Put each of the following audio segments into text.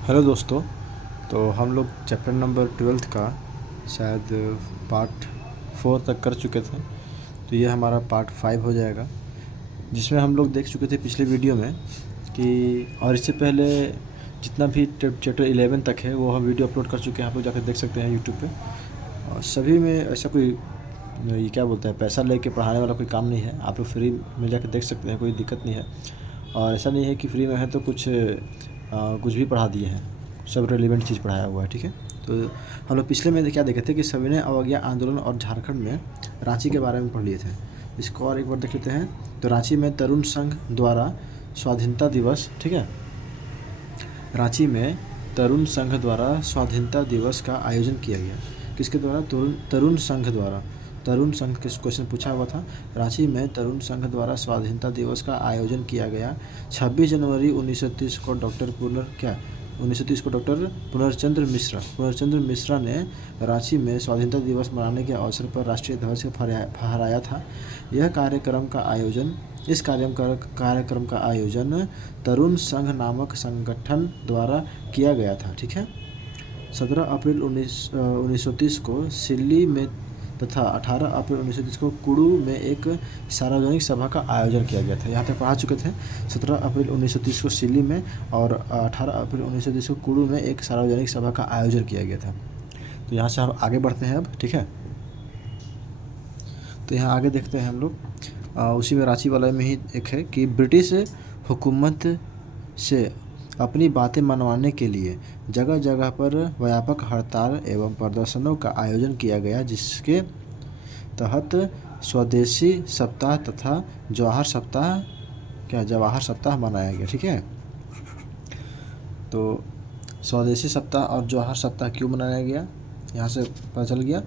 Hello दोस्तों। तो हम लोग चैप्टर नंबर 12 का शायद पार्ट 4 तक कर चुके थे। तो ये हमारा पार्ट 5 हो जाएगा, जिसमें हम लोग देख चुके थे पिछले वीडियो में कि और इससे पहले जितना भी चैप्टर 11 तक है वो हम वीडियो अपलोड कर चुके हैं। आप लोग जाकर देख सकते हैं यूट्यूब पे। और सभी में ऐसा कोई ये क्या बोलते हैं, पैसा लेके पढ़ाने वाला कोई काम नहीं है। आप लोग फ्री में जाकर देख सकते हैं, कोई दिक्कत नहीं है। और ऐसा नहीं है कि फ्री में है तो कुछ भी पढ़ा दिए हैं, सब रेलिवेंट चीज़ पढ़ाया हुआ है। ठीक है। तो हम लोग पिछले में क्या देखे थे कि सविनय अवज्ञा आंदोलन और झारखंड में रांची के बारे में पढ़ लिए थे। इसको और एक बार देख लेते हैं। तो रांची में तरुण संघ द्वारा स्वाधीनता दिवस, ठीक है, रांची में तरुण संघ द्वारा स्वाधीनता दिवस का आयोजन किया गया। किसके द्वारा? तरुण संघ द्वारा। तरुण संघ के क्वेश्चन पूछा हुआ था। रांची में तरुण संघ द्वारा स्वाधीनता दिवस का आयोजन किया गया। 26 जनवरी 1930 को डॉक्टर पूर्णचंद्र मिश्रा ने रांची में स्वाधीनता दिवस मनाने के अवसर पर राष्ट्रीय ध्वज फहराया था। इस कार्यक्रम का आयोजन तरुण संघ नामक संगठन द्वारा किया गया था। ठीक है। 17 अप्रैल 1930 को सिल्ली में तथा 18 अप्रैल 1930 को कुड़ू में एक सार्वजनिक सभा का आयोजन किया गया था। यहाँ तक पढ़ा चुके थे। 17 अप्रैल 1930 को सिल्ली में और 18 अप्रैल 1930 को कुड़ू में एक सार्वजनिक सभा का आयोजन किया गया था। तो यहाँ से हम आगे बढ़ते हैं अब। ठीक है। तो यहाँ आगे देखते हैं हम लोग, उसी में रांची वाला में ही एक है कि ब्रिटिश हुकूमत से अपनी बातें मनवाने के लिए जगह जगह पर व्यापक हड़ताल एवं प्रदर्शनों का आयोजन किया गया, जिसके तहत स्वदेशी सप्ताह तथा जवाहर सप्ताह मनाया गया। ठीक है। तो स्वदेशी सप्ताह और जवाहर सप्ताह क्यों मनाया गया, यहाँ से पता चल गया।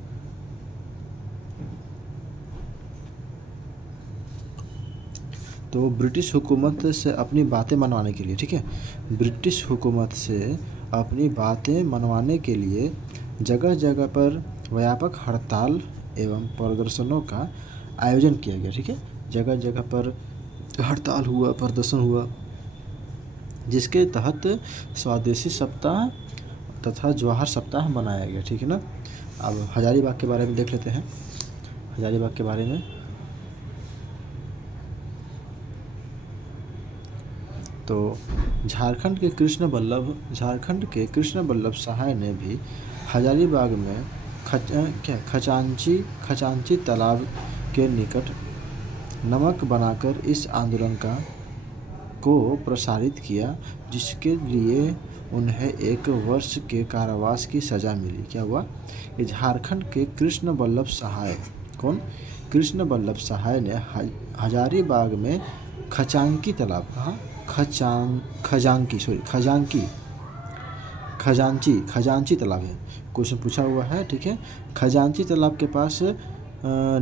तो ब्रिटिश हुकूमत से अपनी बातें मनवाने के लिए, ठीक है, ब्रिटिश हुकूमत से अपनी बातें मनवाने के लिए जगह जगह पर व्यापक हड़ताल एवं प्रदर्शनों का आयोजन किया गया। ठीक है। जगह जगह पर हड़ताल हुआ, प्रदर्शन हुआ, जिसके तहत स्वदेशी सप्ताह तथा जवाहर सप्ताह मनाया गया। ठीक है ना। अब हजारीबाग के बारे में देख लेते हैं। हजारीबाग के बारे में तो झारखंड के कृष्ण बल्लभ सहाय ने भी हजारीबाग में खजांची तालाब के निकट नमक बनाकर इस आंदोलन को प्रसारित किया, जिसके लिए उन्हें 1 वर्ष के कारावास की सज़ा मिली। क्या हुआ? ये झारखंड के कृष्ण बल्लभ सहाय, कौन? कृष्ण बल्लभ सहाय ने हजारीबाग में खजांची तालाब, कहाँ? खजांची तालाब है, क्वेश्चन पूछा हुआ है। ठीक है। खजांची तालाब के पास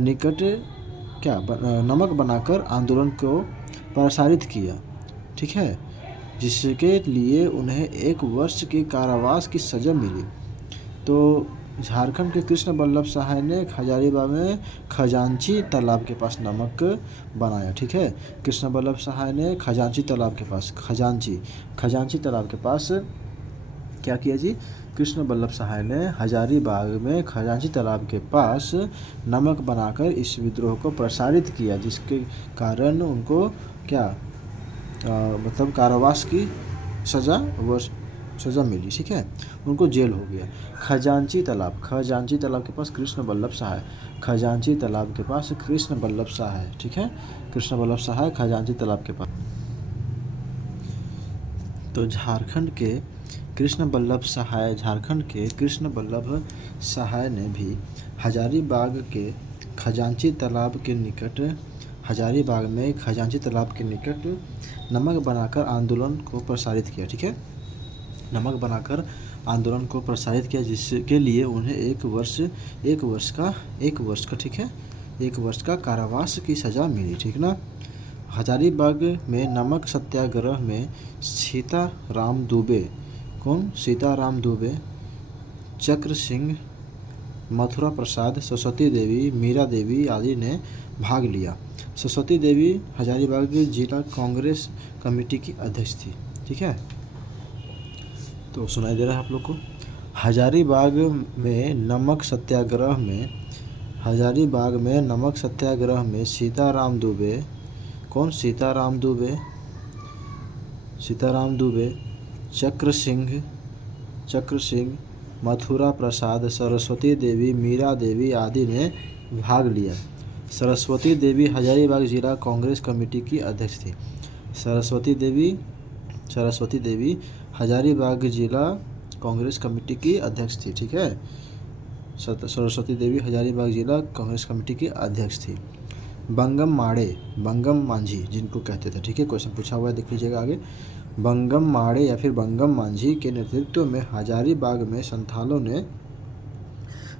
निकट नमक बनाकर आंदोलन को प्रसारित किया। ठीक है। जिसके लिए उन्हें 1 वर्ष के कारावास की सज़ा मिली। तो झारखंड के कृष्ण बल्लभ सहाय ने हजारीबाग में खजांची तालाब के पास नमक बनाया। ठीक है। कृष्ण बल्लभ सहाय ने खजांची तालाब के पास क्या किया जी? कृष्ण बल्लभ सहाय ने हजारीबाग में खजांची तालाब के पास नमक बनाकर इस विद्रोह को प्रसारित किया, जिसके कारण उनको मतलब कारावास की सज़ा मिली। ठीक है। उनको जेल हो गया। खजांची तालाब के पास कृष्ण बल्लभ सहाय, खजांची तालाब के पास कृष्ण बल्लभ सहाय। ठीक है। कृष्ण बल्लभ सहाय खजांची तालाब के पास। तो झारखंड के कृष्ण बल्लभ सहाय ने भी हजारीबाग में खजांची तालाब के निकट नमक बनाकर आंदोलन को प्रसारित किया। ठीक है। नमक बनाकर आंदोलन को प्रसारित किया, जिसके लिए उन्हें 1 वर्ष का ठीक है, 1 वर्ष का कारावास की सज़ा मिली। ठीक ना। हजारीबाग में नमक सत्याग्रह में सीताराम दुबे, चक्र सिंह, मथुरा प्रसाद, सरस्वती देवी, मीरा देवी आदि ने भाग लिया। सरस्वती देवी हजारीबाग जिला कांग्रेस कमेटी की अध्यक्ष थी। ठीक है। तो सुनाई दे रहा है आप लोग को। हजारीबाग में नमक सत्याग्रह में हजारीबाग में नमक सत्याग्रह में सीताराम दुबे, कौन? सीताराम दुबे, सीताराम दुबे, चक्र सिंह, मथुरा प्रसाद, सरस्वती देवी, मीरा देवी आदि ने भाग लिया। सरस्वती देवी हजारीबाग जिला कांग्रेस कमेटी की अध्यक्ष थी। सरस्वती देवी हजारीबाग जिला कांग्रेस कमेटी की अध्यक्ष थी। ठीक है, सरस्वती देवी हजारीबाग जिला कांग्रेस कमेटी की अध्यक्ष थी। बंगम मांझी जिनको कहते थे। ठीक है, क्वेश्चन पूछा हुआ है, देख लीजिएगा आगे। बंगम माड़े या फिर बंगम मांझी के नेतृत्व में हजारीबाग में संथालों ने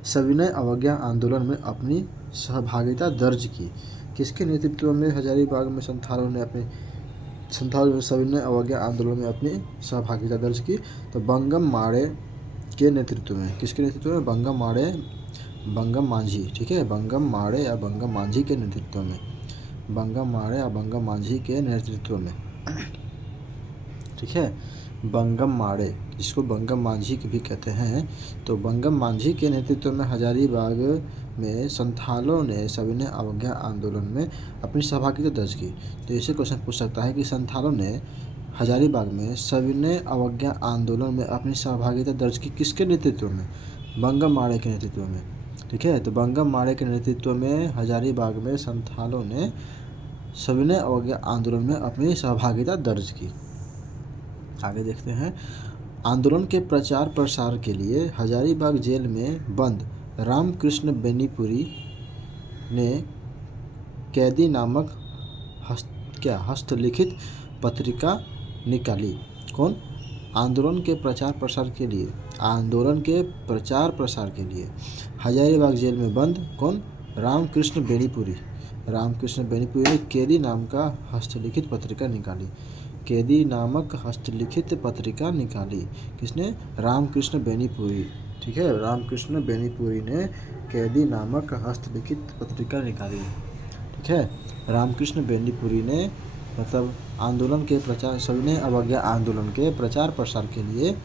सविनय अवज्ञा आंदोलन में अपनी सहभागिता दर्ज की। किसके नेतृत्व में हजारीबाग में संथालों ने सविनय अवज्ञा आंदोलन में अपनी सहभागिता दर्ज की? तो बंगम माड़े के नेतृत्व में। किसके नेतृत्व में? बंगम मांझी। ठीक है, बंगम माड़े या बंगम मांझी के नेतृत्व में। बंगम माड़े या बंगम मांझी के नेतृत्व में। ठीक है, बंगम माड़े जिसको बंगम मांझी भी कहते हैं, तो बंगम मांझी के नेतृत्व में हजारीबाग में संथालों ने सविनय अवज्ञा आंदोलन में अपनी सहभागिता दर्ज की। तो ऐसे क्वेश्चन पूछ सकता है कि संथालों ने हजारीबाग में सविनय अवज्ञा आंदोलन में अपनी सहभागिता दर्ज की किसके नेतृत्व में? बंगम माड़े के नेतृत्व में। ठीक है, तो बंगम माड़े के नेतृत्व में हजारीबाग में संथालों ने सविनय अवज्ञा आंदोलन में अपनी सहभागिता दर्ज की। आगे देखते हैं। आंदोलन के प्रचार प्रसार के लिए हजारीबाग जेल में बंद रामकृष्ण बेनीपुरी ने कैदी नामक हस्तलिखित पत्रिका निकाली। कौन? आंदोलन के प्रचार प्रसार के लिए हजारीबाग जेल में बंद कौन? रामकृष्ण बेनीपुरी ने कैदी नाम का हस्तलिखित पत्रिका निकाली। कैदी नामक हस्तलिखित पत्रिका निकाली। किसने? रामकृष्ण बेनीपुरी। ठीक है, रामकृष्ण बेनीपुरी ने कैदी नामक हस्तलिखित पत्रिका निकाली। ठीक है, रामकृष्ण बेनीपुरी ने मतलब आंदोलन के प्रचार सविनय अवज्ञा आंदोलन के प्रचार प्रसार के लिए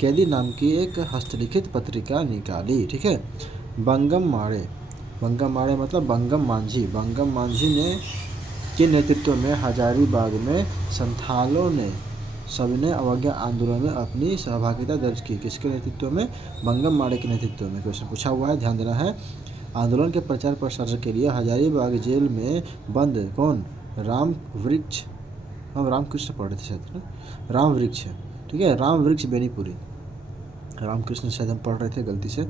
कैदी नाम की एक हस्तलिखित पत्रिका निकाली। ठीक है, बंगम माड़े मतलब बंगम मांझी ने के नेतृत्व में हजारीबाग में संथालों ने सविनय अवज्ञा आंदोलन में अपनी सहभागिता दर्ज की। किसके नेतृत्व में? बंगम माड़े के नेतृत्व में। क्वेश्चन पूछा हुआ है, ध्यान देना है। आंदोलन के प्रचार प्रसार के लिए हजारीबाग जेल में बंद कौन? हम रामकृष्ण पढ़ रहे थे शायद, रामवृक्ष। ठीक है, रामवृक्ष बेनीपुरी, रामकृष्ण शायद हम पढ़ रहे थे गलती से।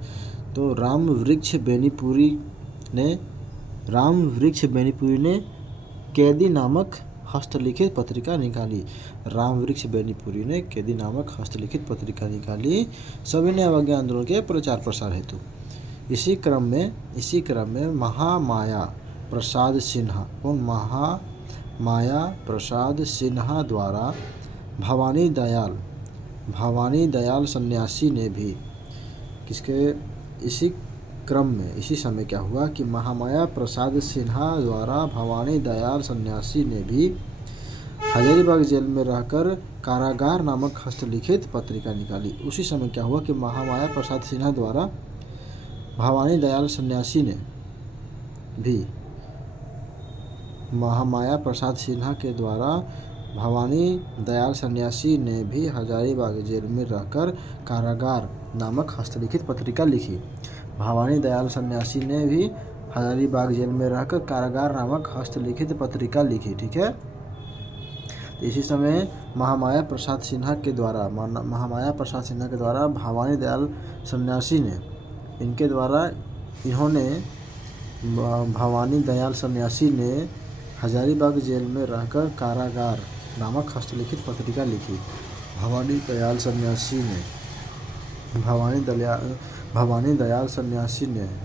तो रामवृक्ष बेनीपुरी ने कैदी नामक हस्तलिखित पत्रिका निकाली। रामवृक्ष बेनीपुरी ने कैदी नामक हस्तलिखित पत्रिका निकाली सविनय अवज्ञा आंदोलन के प्रचार प्रसार हेतु। इसी क्रम में महामाया प्रसाद सिन्हा द्वारा भवानी दयाल सन्यासी ने भी इसी समय क्या हुआ कि महामाया प्रसाद सिन्हा द्वारा भवानी दयाल सन्यासी ने भी हजारीबाग जेल में रहकर कारागार नामक हस्तलिखित पत्रिका निकाली। उसी समय क्या हुआ कि महामाया प्रसाद सिन्हा द्वारा भवानी दयाल सन्यासी ने भी हजारीबाग जेल में रहकर कारागार नामक हस्तलिखित पत्रिका लिखी। भवानी दयाल सन्यासी ने भी हजारीबाग जेल में रहकर कारागार नामक हस्तलिखित पत्रिका लिखी। ठीक है, इसी समय महामाया प्रसाद सिन्हा के द्वारा भवानी दयाल सन्यासी ने भवानी दयाल सन्यासी ने हजारीबाग जेल में रहकर कारागार नामक हस्तलिखित पत्रिका लिखी। भवानी दयाल सन्यासी ने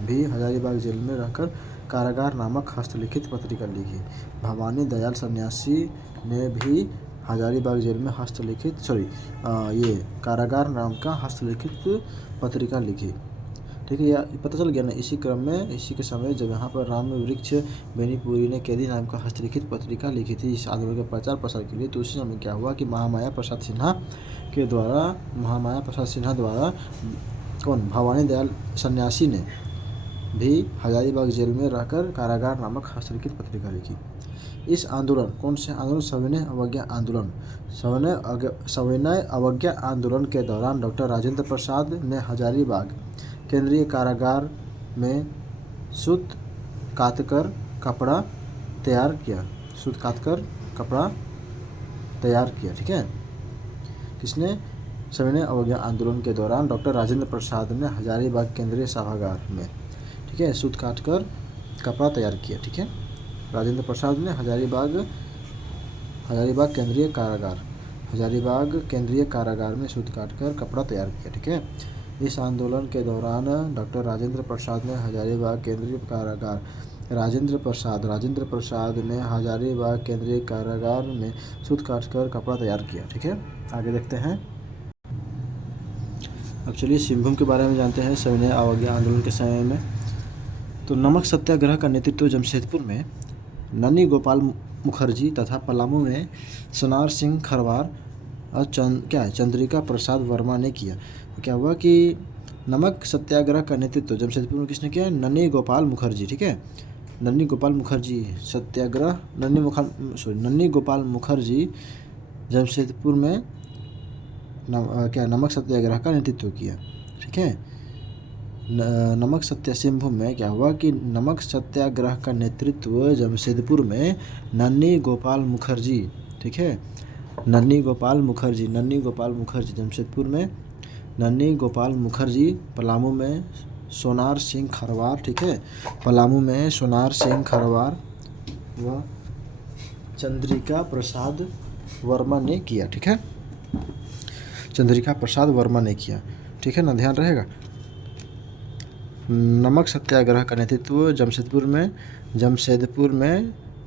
भी हजारीबाग जेल में रहकर कारागार नामक हस्तलिखित पत्रिका लिखी। भवानी दयाल सन्यासी ने भी हजारीबाग जेल में कारागार नाम का हस्तलिखित पत्रिका लिखी। ठीक है, यह पता चल गया ना। इसी के समय जब यहाँ पर रामवृक्ष बेनीपुरी ने कैदी नाम का हस्तलिखित पत्रिका लिखी थी इस आंदोलन के प्रचार प्रसार के लिए, तो उसी समय क्या हुआ कि महामाया प्रसाद सिन्हा के द्वारा महामाया प्रसाद सिन्हा द्वारा कौन भवानी दयाल सन्यासी ने भी हजारीबाग जेल में रहकर कारागार नामक हस्तलिखित पत्रिका लिखी। इस आंदोलन, कौन से आंदोलन, सविनय अवज्ञा आंदोलन, सविनय अवज्ञा आंदोलन के दौरान डॉक्टर राजेंद्र प्रसाद ने हजारीबाग केंद्रीय कारागार में सूत कातकर कपड़ा तैयार किया। सूत कातकर कपड़ा तैयार किया, ठीक है। किसने? सविनय अवज्ञा आंदोलन के दौरान डॉक्टर राजेंद्र प्रसाद ने हजारीबाग केंद्रीय सभागार में, ठीक है, सूत काटकर कपड़ा तैयार किया, ठीक है। राजेंद्र प्रसाद ने हजारीबाग केंद्रीय कारागार में सूत काटकर कपड़ा तैयार किया, ठीक है। इस आंदोलन के दौरान डॉक्टर राजेंद्र प्रसाद ने हजारीबाग केंद्रीय कारागार राजेंद्र प्रसाद ने हजारीबाग केंद्रीय कारागार में सूत काटकर कपड़ा तैयार किया, ठीक है। आगे देखते हैं। अब चलिए सिंहभूम के बारे में जानते हैं। सविनय अवज्ञा आंदोलन के समय में तो नमक सत्याग्रह का नेतृत्व जमशेदपुर में नन्नी गोपाल मुखर्जी तथा पलामू में सोनार सिंह खरवार और चंद्रिका प्रसाद वर्मा ने किया। तो क्या हुआ कि नमक सत्याग्रह का नेतृत्व जमशेदपुर में किसने किया? नन्नी गोपाल मुखर्जी, ठीक है। नन्नी गोपाल मुखर्जी सत्याग्रह नन्नी गोपाल मुखर्जी जमशेदपुर में नमक सत्याग्रह का नेतृत्व किया, ठीक है। नमक सिंहभूम में क्या हुआ कि नमक सत्याग्रह का नेतृत्व जमशेदपुर में नन्नी गोपाल मुखर्जी, ठीक है, नन्नी गोपाल मुखर्जी जमशेदपुर में नन्नी गोपाल मुखर्जी, पलामू में सोनार सिंह खरवार, ठीक है, पलामू में सोनार सिंह खरवार व चंद्रिका प्रसाद वर्मा ने किया, ठीक है। चंद्रिका प्रसाद वर्मा ने किया, ठीक है ना, ध्यान रहेगा। नमक सत्याग्रह का नेतृत्व जमशेदपुर में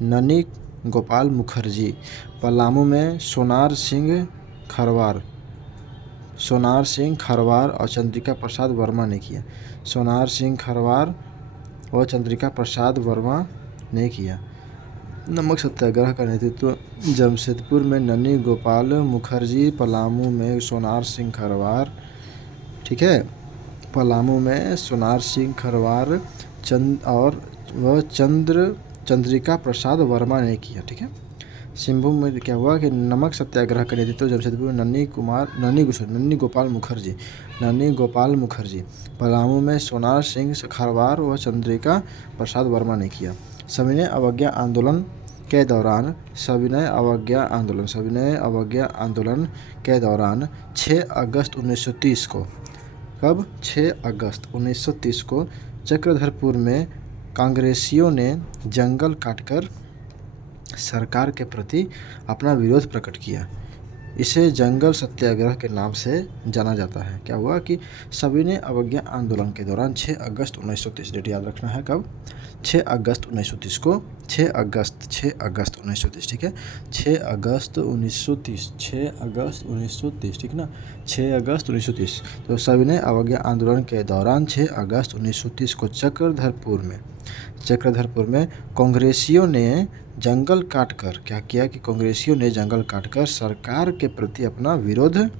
नन्नी गोपाल मुखर्जी, पलामू में सोनार सिंह खरवार और चंद्रिका प्रसाद वर्मा ने किया। सोनार सिंह खरवार और चंद्रिका प्रसाद वर्मा ने किया। नमक सत्याग्रह का नेतृत्व जमशेदपुर में नन्नी गोपाल मुखर्जी, पलामू में सोनार सिंह खरवार, ठीक है, पलामू में सोनार सिंह खरवार चंद्रिका प्रसाद वर्मा ने किया, ठीक है। सिंहभूम में क्या हुआ कि नमक सत्याग्रह का नेतृत्व जमशेदपुर में नन्नी गोपाल मुखर्जी, पलामू में सोनार सिंह खरवार व चंद्रिका प्रसाद वर्मा ने किया। सविनय अवज्ञा आंदोलन के दौरान 6 अगस्त 1930 को, कब? 6 अगस्त 1930 को चक्रधरपुर में कांग्रेसियों ने जंगल काटकर सरकार के प्रति अपना विरोध प्रकट किया। इसे जंगल सत्याग्रह के नाम से जाना जाता है। क्या हुआ कि सविनय अवज्ञा आंदोलन के दौरान 6 अगस्त 1930, डेट याद रखना है, कब? 6 अगस्त 1930 को, 6 अगस्त 1930, ठीक है, 6 अगस्त 1930, ठीक ना, 6 अगस्त 1930। तो सविनय अवज्ञा आंदोलन के दौरान 6 अगस्त 1930 को चक्रधरपुर में कांग्रेसियों ने जंगल काटकर, क्या किया कि कांग्रेसियों ने जंगल काटकर सरकार के प्रति अपना विरोध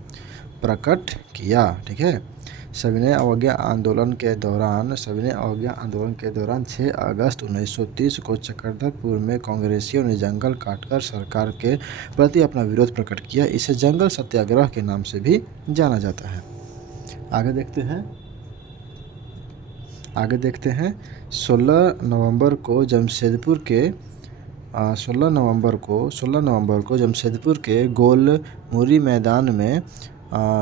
प्रकट किया, ठीक है। सविनय अवज्ञा आंदोलन के दौरान 6 अगस्त 1930 को चक्रधरपुर में कांग्रेसियों ने जंगल काटकर सरकार के प्रति अपना विरोध प्रकट किया। इसे जंगल सत्याग्रह के नाम से भी जाना जाता है। आगे देखते हैं। 16 नवंबर को जमशेदपुर के गोलमुरी मैदान में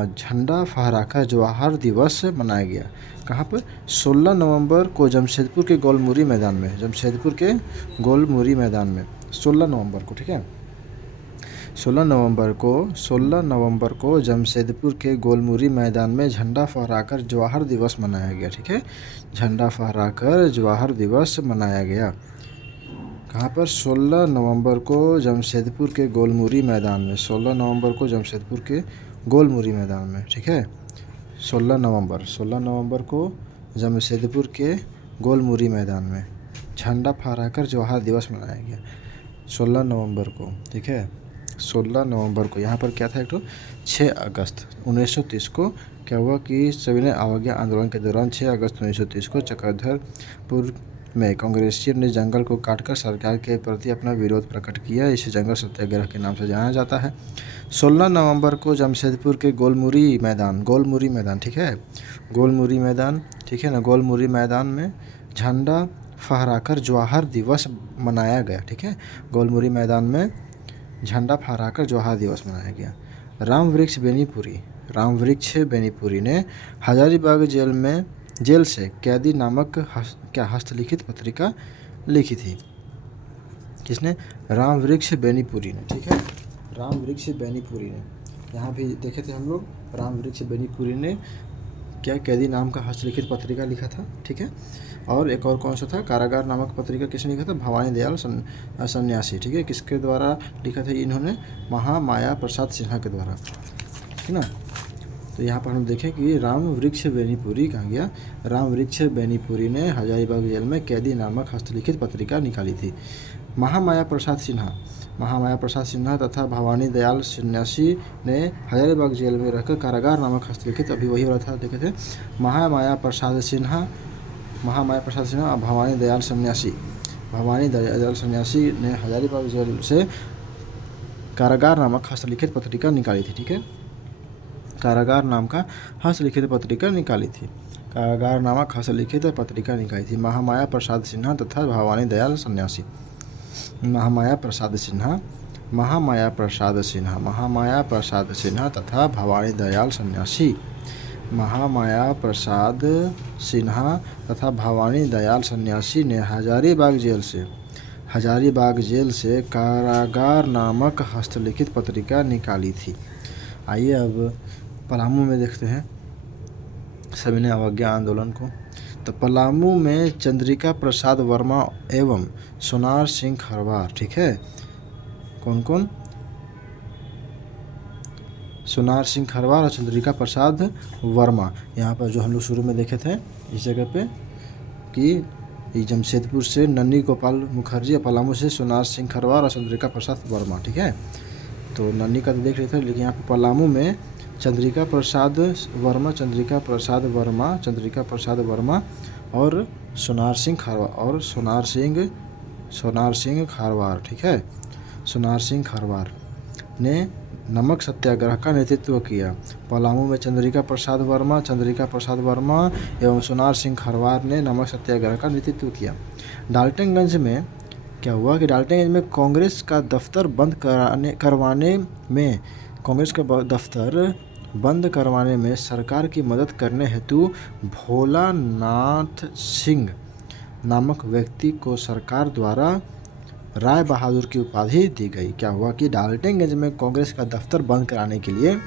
झंडा फहराकर जवाहर दिवस मनाया गया। कहाँ पर? 16 नवंबर को जमशेदपुर के गोलमुरी मैदान में, 16 नवंबर को, ठीक है, 16 नवंबर को जमशेदपुर के गोलमुरी मैदान में झंडा फहराकर जवाहर दिवस मनाया गया, ठीक है, झंडा फहराकर जवाहर दिवस मनाया गया। कहाँ पर? 16 नवंबर को जमशेदपुर के गोलमुरी मैदान में, 16 नवंबर को जमशेदपुर के गोलमुरी मैदान में, ठीक है, 16 नवंबर को जमशेदपुर के गोलमुरी मैदान में झंडा फहराकर जवाहर दिवस मनाया गया, 16 नवंबर को, ठीक है, 16 नवंबर को, यहाँ पर क्या था, एक तो 6 अगस्त 1930 को क्या हुआ कि सविनय अवज्ञा आंदोलन के दौरान 6 अगस्त 1930 को चक्रधरपुर में कांग्रेसियों ने जंगल को काटकर सरकार के प्रति अपना विरोध प्रकट किया। इसे जंगल सत्याग्रह के नाम से जाना जाता है। 16 नवंबर को जमशेदपुर के गोलमुरी मैदान, ठीक है, गोलमुरी मैदान, ठीक है ना, गोलमुरी मैदान में झंडा फहराकर जवाहर दिवस मनाया गया। ठीक है, गोलमुरी मैदान में झंडा फहराकर जवाहर दिवस मनाया गया। रामवृक्ष बेनीपुरी ने हजारीबाग जेल से कैदी नामक हस्तलिखित पत्रिका लिखी थी। किसने? रामवृक्ष बेनीपुरी ने। ठीक है, रामवृक्ष बेनीपुरी ने, यहाँ भी देखे थे हम लोग, रामवृक्ष बेनीपुरी ने क्या कैदी नाम का हस्तलिखित पत्रिका लिखा था। ठीक है, और एक और कौन सा था, कारागार नामक पत्रिका किसने लिखा था? भवानी दयाल सन्यासी। ठीक है, किसके द्वारा लिखा था इन्होंने? महामाया प्रसाद सिन्हा के द्वारा, ठीक है ना। तो यहाँ पर हम देखें कि रामवृक्ष बेनीपुरी कहाँ गया? रामवृक्ष बेनीपुरी ने हजारीबाग जेल में कैदी नामक हस्तलिखित पत्रिका निकाली थी। महामाया प्रसाद सिन्हा तथा भवानी दयाल सन्यासी ने हजारीबाग जेल में रहकर कारागार नामक हस्तलिखित, अभी वही वाला था, देखे थे, महामाया प्रसाद सिन्हा और भवानी दयाल सन्यासी ने हजारीबाग जेल से कारागार नामक हस्तलिखित पत्रिका निकाली थी। ठीक है, कारागार नाम का हस्तलिखित पत्रिका निकाली थी। कारागार नामक हस्तलिखित पत्रिका निकाली थी महामाया प्रसाद सिन्हा तथा भवानी दयाल सन्यासी। महामाया प्रसाद सिन्हा तथा भवानी दयाल सन्यासी। महामाया प्रसाद सिन्हा तथा भवानी दयाल सन्यासी ने हजारीबाग जेल से कारागार नामक हस्तलिखित पत्रिका निकाली थी। आइए अब पलामू में देखते हैं सविनय अवज्ञा आंदोलन को। तो पलामू में चंद्रिका प्रसाद वर्मा एवं सोनार सिंह खरवार, ठीक है, कौन कौन? सोनार सिंह खरवार और चंद्रिका प्रसाद वर्मा। यहाँ पर जो हम लोग शुरू में देखे थे इस जगह पे कि जमशेदपुर से नन्नी गोपाल मुखर्जी और पलामू से सोनार सिंह खरवार और चंद्रिका प्रसाद वर्मा। ठीक है, तो नन्नी का तो देख रहे थे, लेकिन यहाँ पर पलामू में चंद्रिका प्रसाद वर्मा और सोनार सिंह खरवार, ठीक है, सोनार सिंह खरवार ने नमक सत्याग्रह का नेतृत्व किया। पलामू में चंद्रिका प्रसाद वर्मा एवं सोनार सिंह खरवार ने नमक सत्याग्रह का नेतृत्व किया। डाल्टनगंज में क्या हुआ कि डाल्टनगंज में कांग्रेस का दफ्तर बंद करवाने में सरकार की मदद करने हेतु भोलानाथ सिंह नामक व्यक्ति को सरकार द्वारा राय बहादुर की उपाधि दी गई। क्या हुआ कि डाल्टनगंज में कांग्रेस का दफ्तर बंद कराने के लिए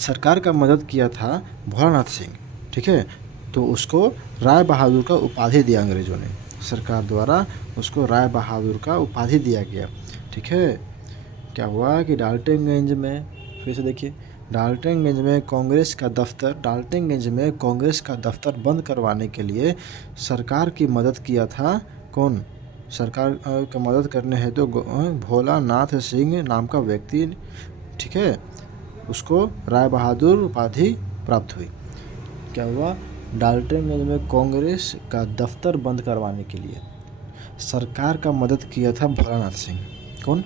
सरकार का मदद किया था भोलानाथ सिंह, ठीक है, तो उसको राय बहादुर का उपाधि दिया अंग्रेज़ों ने, सरकार द्वारा उसको राय बहादुर का उपाधि दिया गया। ठीक है, क्या हुआ कि डाल्टनगंज में, फिर से देखिए, डाल्टनगंज में कांग्रेस का दफ्तर बंद करवाने के लिए सरकार की मदद किया था कौन? सरकार का मदद करने हेतु भोलानाथ सिंह नाम का व्यक्ति, ठीक है, उसको राय बहादुर उपाधि प्राप्त हुई। क्या हुआ? डाल्टनगंज में कांग्रेस का दफ्तर बंद करवाने के लिए सरकार का मदद किया था भोलानाथ सिंह। कौन?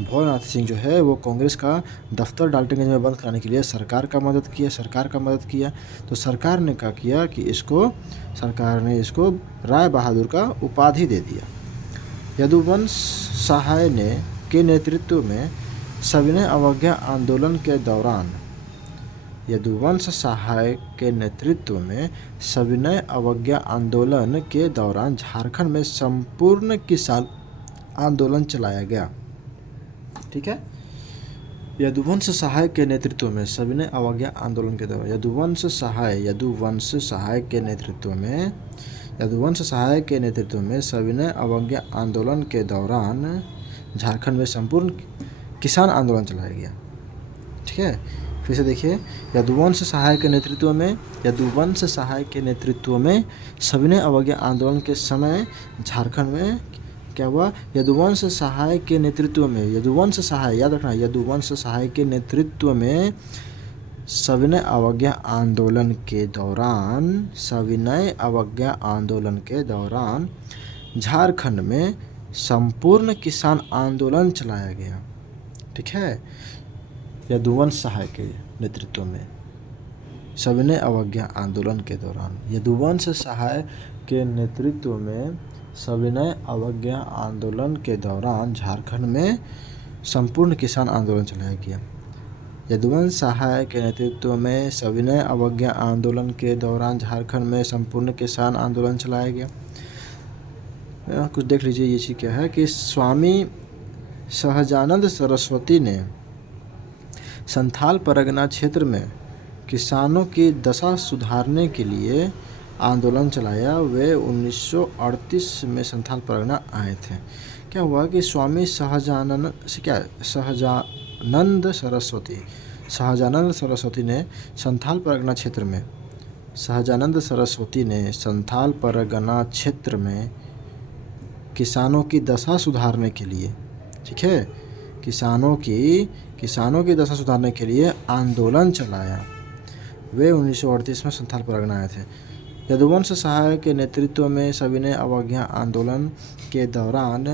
भोलानाथ सिंह जो है वो कांग्रेस का दफ्तर डाल्टनगंज में बंद कराने के लिए सरकार का मदद किया। तो सरकार ने क्या किया कि सरकार ने इसको राय बहादुर का उपाधि दे दिया। यदुवंश सहाय के नेतृत्व में सविनय अवज्ञा आंदोलन के दौरान झारखंड में संपूर्ण किसान आंदोलन चलाया गया। ठीक है, यदुवंश सहाय के नेतृत्व में सविनय अवज्ञा आंदोलन के दौरान यदुवंश सहाय के नेतृत्व में सविनय अवज्ञा आंदोलन के दौरान झारखंड में संपूर्ण किसान आंदोलन चलाया गया। ठीक है, फिर से देखिए, यदुवंश सहाय के नेतृत्व में सविनय अवज्ञा आंदोलन के समय झारखंड में क्या हुआ, यदुवंश सहाय के नेतृत्व में, यदुवंश सहाय याद रखना, यदुवंश सहाय के नेतृत्व में सविनय अवज्ञा आंदोलन के दौरान, सविनय अवज्ञा आंदोलन के दौरान झारखंड में संपूर्ण किसान आंदोलन चलाया गया। ठीक है, यदुवंश सहाय के नेतृत्व में सविनय अवज्ञा आंदोलन के दौरान, यदुवंश सहाय के नेतृत्व में सविनय अवज्ञा आंदोलन के दौरान झारखंड में संपूर्ण किसान आंदोलन चलाया गया। यदुवंश सहाय के नेतृत्व में सविनय अवज्ञा आंदोलन के दौरान झारखंड में संपूर्ण किसान आंदोलन चलाया गया। कुछ देख लीजिए, ये चीज़ क्या है कि स्वामी सहजानंद सरस्वती ने संथाल परगना क्षेत्र में किसानों की दशा सुधारने के लिए आंदोलन चलाया। वे 1938 में संथाल परगना आए थे। क्या हुआ कि स्वामी सहजानंद सरस्वती ने संथाल परगना क्षेत्र में, सहजानंद सरस्वती ने संथाल परगना क्षेत्र में किसानों की दशा सुधारने के लिए, ठीक है, किसानों की दशा सुधारने के लिए आंदोलन चलाया। वे 1938 में संथाल परगना आए थे। यदुवंश सहाय के नेतृत्व में सविनय अवज्ञा आंदोलन के दौरान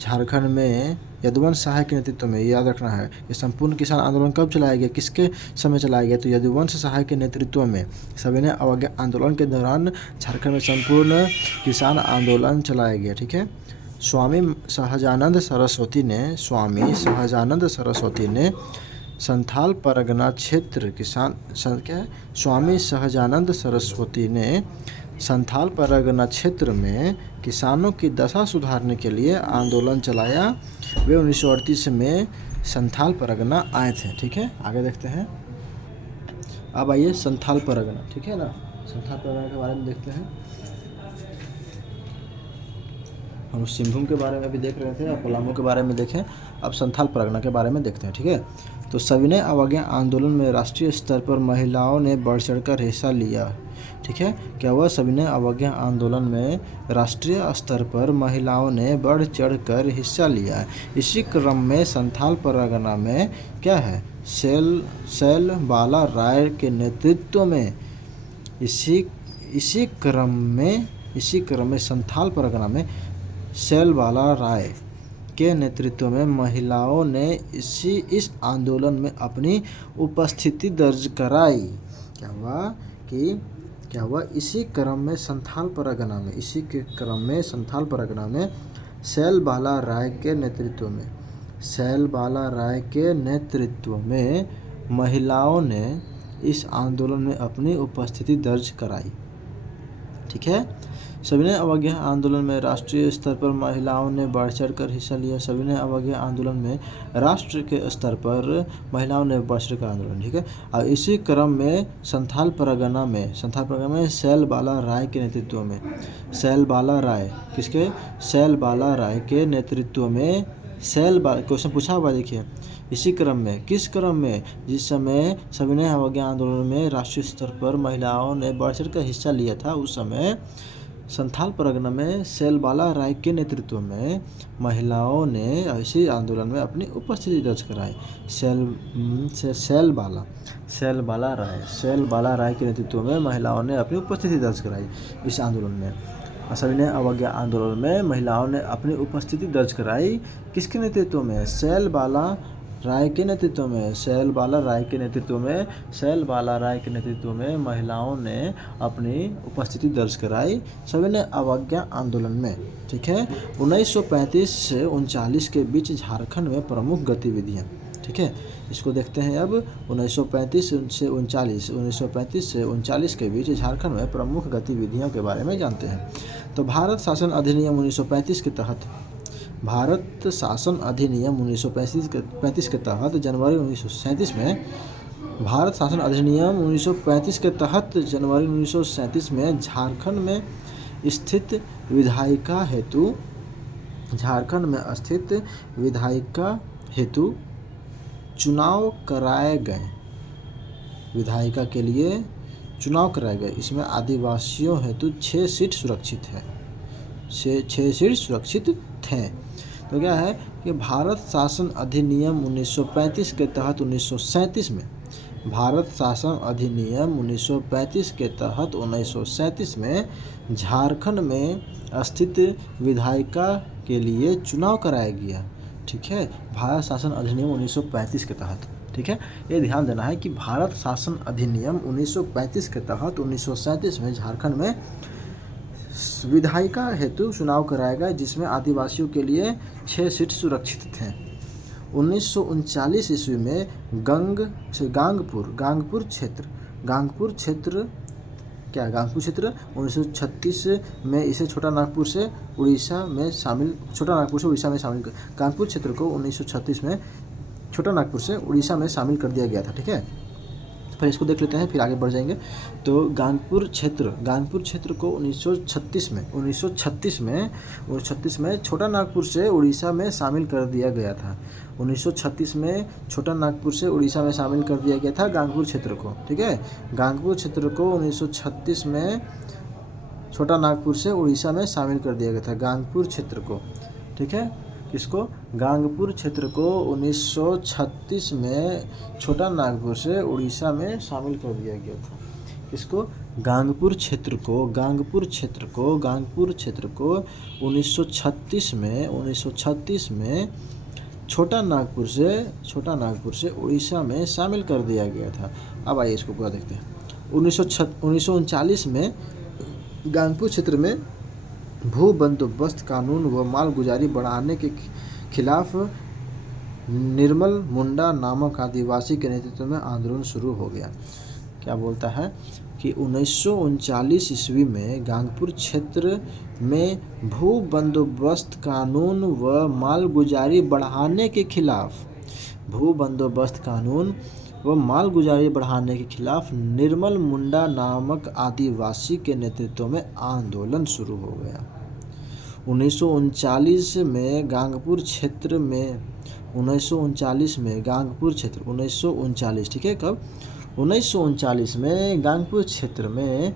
झारखंड में, यदुवंश सहाय के नेतृत्व में, याद रखना है कि संपूर्ण किसान आंदोलन कब चलाया गया, किसके समय चलाया गया, तो यदुवंश सहाय के नेतृत्व में सविनय अवज्ञा आंदोलन के दौरान झारखंड में संपूर्ण किसान आंदोलन चलाया गया। ठीक है, स्वामी सहजानंद सरस्वती ने संथाल परगना क्षेत्र स्वामी सहजानंद सरस्वती ने संथाल परगना क्षेत्र में किसानों की दशा सुधारने के लिए आंदोलन चलाया। वे 1938 में संथाल परगना आए थे। ठीक है, आगे देखते हैं। अब आइए संथाल परगना, ठीक है ना, संथाल परगना के बारे में देखते हैं। हम सिंहभूम के बारे में भी देख रहे थे, अब पलामू के बारे में देखें, अब संथाल परगना के बारे में देखते हैं। ठीक है, तो सविनय अवज्ञा आंदोलन में राष्ट्रीय स्तर पर महिलाओं ने बढ़ चढ़कर हिस्सा लिया। ठीक है, क्या हुआ, सविनय अवज्ञा आंदोलन में राष्ट्रीय स्तर पर महिलाओं ने बढ़ चढ़कर हिस्सा लिया। इसी क्रम में संथाल परगना में क्या है, सैल बाला राय के नेतृत्व में, इसी क्रम में संथाल परगना में सैल बाला राय के नेतृत्व में महिलाओं ने इस आंदोलन में अपनी उपस्थिति दर्ज कराई। क्या हुआ, इसी क्रम में संथाल परगना में सैल बाला राय के नेतृत्व में महिलाओं ने इस आंदोलन में अपनी उपस्थिति दर्ज कराई। ठीक है, सविनय अवज्ञा आंदोलन में राष्ट्रीय स्तर पर महिलाओं ने बढ़ चढ़कर हिस्सा लिया। सविनय अवज्ञा आंदोलन में राष्ट्र के स्तर पर महिलाओं ने बढ़ चढ़कर आंदोलन, ठीक है, और इसी क्रम में संथाल परगना में सैल बाला राय के नेतृत्व में, सैल बाला राय के नेतृत्व में क्वेश्चन पूछा हुआ, देखिए, इसी क्रम में, किस क्रम में, जिस समय सविनय अवज्ञा आंदोलन में राष्ट्रीय स्तर पर महिलाओं ने बढ़ चढ़कर हिस्सा लिया था, उस समय संथाल परगना में सैल बाला राय के नेतृत्व में महिलाओं ने इसी आंदोलन में अपनी उपस्थिति दर्ज कराई। सैल बाला राय के नेतृत्व में महिलाओं ने अपनी उपस्थिति दर्ज कराई इस आंदोलन में। सविनय अवज्ञा आंदोलन में महिलाओं ने अपनी उपस्थिति दर्ज कराई, किसके नेतृत्व में, सैल बाला राय के नेतृत्व में महिलाओं ने अपनी उपस्थिति दर्ज कराई सविनय अवज्ञा आंदोलन में। ठीक है, 1935 से 1939 के बीच झारखंड में प्रमुख गतिविधियां, ठीक है, इसको देखते हैं। अब 1935 से 1939 के बीच झारखंड में प्रमुख गतिविधियों के बारे में जानते हैं। तो भारत शासन अधिनियम 1935 के तहत जनवरी 1937 में, भारत शासन अधिनियम 1935 के तहत जनवरी 1937 में झारखंड में स्थित विधायिका हेतु चुनाव कराए गए, विधायिका के लिए चुनाव कराए गए। इसमें आदिवासियों हेतु 6 सीट सुरक्षित है। 6 सीट सुरक्षित थे। तो क्या है कि भारत शासन अधिनियम 1935 के तहत 1937 में, भारत शासन अधिनियम 1935 के तहत 1937 में झारखंड में स्थित विधायिका के लिए चुनाव कराया गया। ठीक है, भारत शासन अधिनियम 1935 के तहत। ठीक है, ये ध्यान देना है कि भारत शासन अधिनियम 1935 के तहत 1937 में झारखंड में विधायिका हेतु चुनाव कराया गया, जिसमें आदिवासियों के लिए 6 सीट सुरक्षित थे। 1939 ईस्वी में गांगपुर क्षेत्र 1936 में इसे छोटा नागपुर से उड़ीसा में शामिल कर, गांगपुर क्षेत्र को 1936 में छोटा नागपुर से उड़ीसा में शामिल कर दिया गया था। ठीक है, फिर इसको देख लेते हैं, फिर आगे बढ़ जाएंगे। तो गांगपुर क्षेत्र को 1936 में छोटा नागपुर से उड़ीसा में शामिल कर दिया गया था। 1936 में छोटा नागपुर से उड़ीसा में शामिल कर दिया गया था गांगपुर क्षेत्र को। ठीक है, गांगपुर क्षेत्र को 1936 में छोटा नागपुर से उड़ीसा में शामिल कर दिया गया था, गांगपुर क्षेत्र को। ठीक है, किसको? गांगपुर क्षेत्र को 1936 में छोटा नागपुर से उड़ीसा में शामिल कर दिया गया था। किसको? गांगपुर क्षेत्र को 1936 में छोटा नागपुर से उड़ीसा में शामिल कर दिया गया था। अब आइए इसको पूरा देखते हैं। 1939 में गांगपुर क्षेत्र में भू बंदोबस्त कानून व मालगुजारी बढ़ाने के खिलाफ निर्मल मुंडा नामक आदिवासी के नेतृत्व में आंदोलन शुरू हो गया। क्या बोलता है कि 1939 ईस्वी में गांगपुर क्षेत्र में भू बंदोबस्त कानून व मालगुजारी बढ़ाने के खिलाफ निर्मल मुंडा नामक आदिवासी के नेतृत्व में आंदोलन शुरू हो गया। 1939 में गांगपुर क्षेत्र ठीक है, कब? 1939 में गांगपुर क्षेत्र में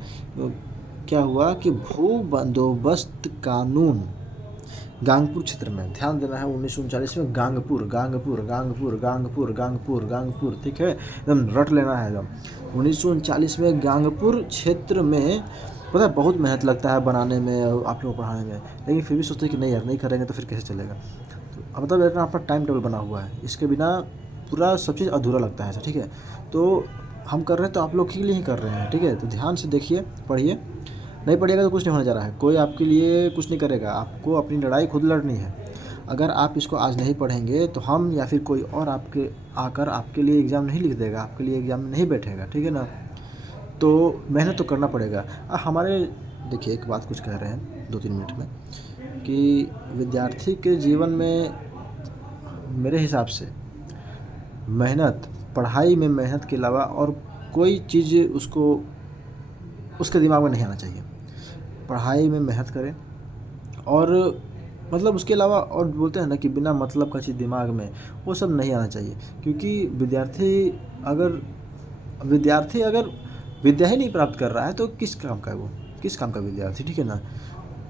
क्या हुआ कि भू बंदोबस्त कानून गांगपुर क्षेत्र में, ध्यान देना है, 1939 में गांगपुर, ठीक है, एकदम रट लेना है एकदम। 1939 में गांगपुर क्षेत्र में, पता है बहुत मेहनत लगता है बनाने में, आप लोग पढ़ाने में, लेकिन फिर भी सोचते हैं कि नहीं यार, नहीं करेंगे तो फिर कैसे चलेगा। तो मतलब एक आपका टाइम टेबल बना हुआ है, इसके बिना पूरा सब चीज़ अधूरा लगता है। ठीक है, तो हम कर रहे हैं तो आप लोग के लिए ही कर रहे हैं। ठीक है, तो ध्यान से देखिए, पढ़िए, नहीं पढ़िएगा तो कुछ नहीं होने जा रहा है, कोई आपके लिए कुछ नहीं करेगा, आपको अपनी लड़ाई खुद लड़नी है। अगर आप इसको आज नहीं पढ़ेंगे तो हम या फिर कोई और आकर आपके लिए एग्ज़ाम नहीं लिख देगा, आपके लिए एग्ज़ाम में नहीं बैठेगा। ठीक है ना, तो मेहनत तो करना पड़ेगा। हमारे देखिए एक बात कुछ कह रहे हैं 2-3 मिनट में कि विद्यार्थी के जीवन में मेरे हिसाब से पढ़ाई में मेहनत के अलावा और कोई चीज़ उसके दिमाग में नहीं आना चाहिए। पढ़ाई में मेहनत करें और मतलब उसके अलावा, और बोलते हैं ना कि बिना मतलब का चीज़ दिमाग में, वो सब नहीं आना चाहिए। क्योंकि विद्यार्थी अगर विद्या ही नहीं प्राप्त कर रहा है तो किस काम का है वो, किस काम का विद्यार्थी। ठीक है ना,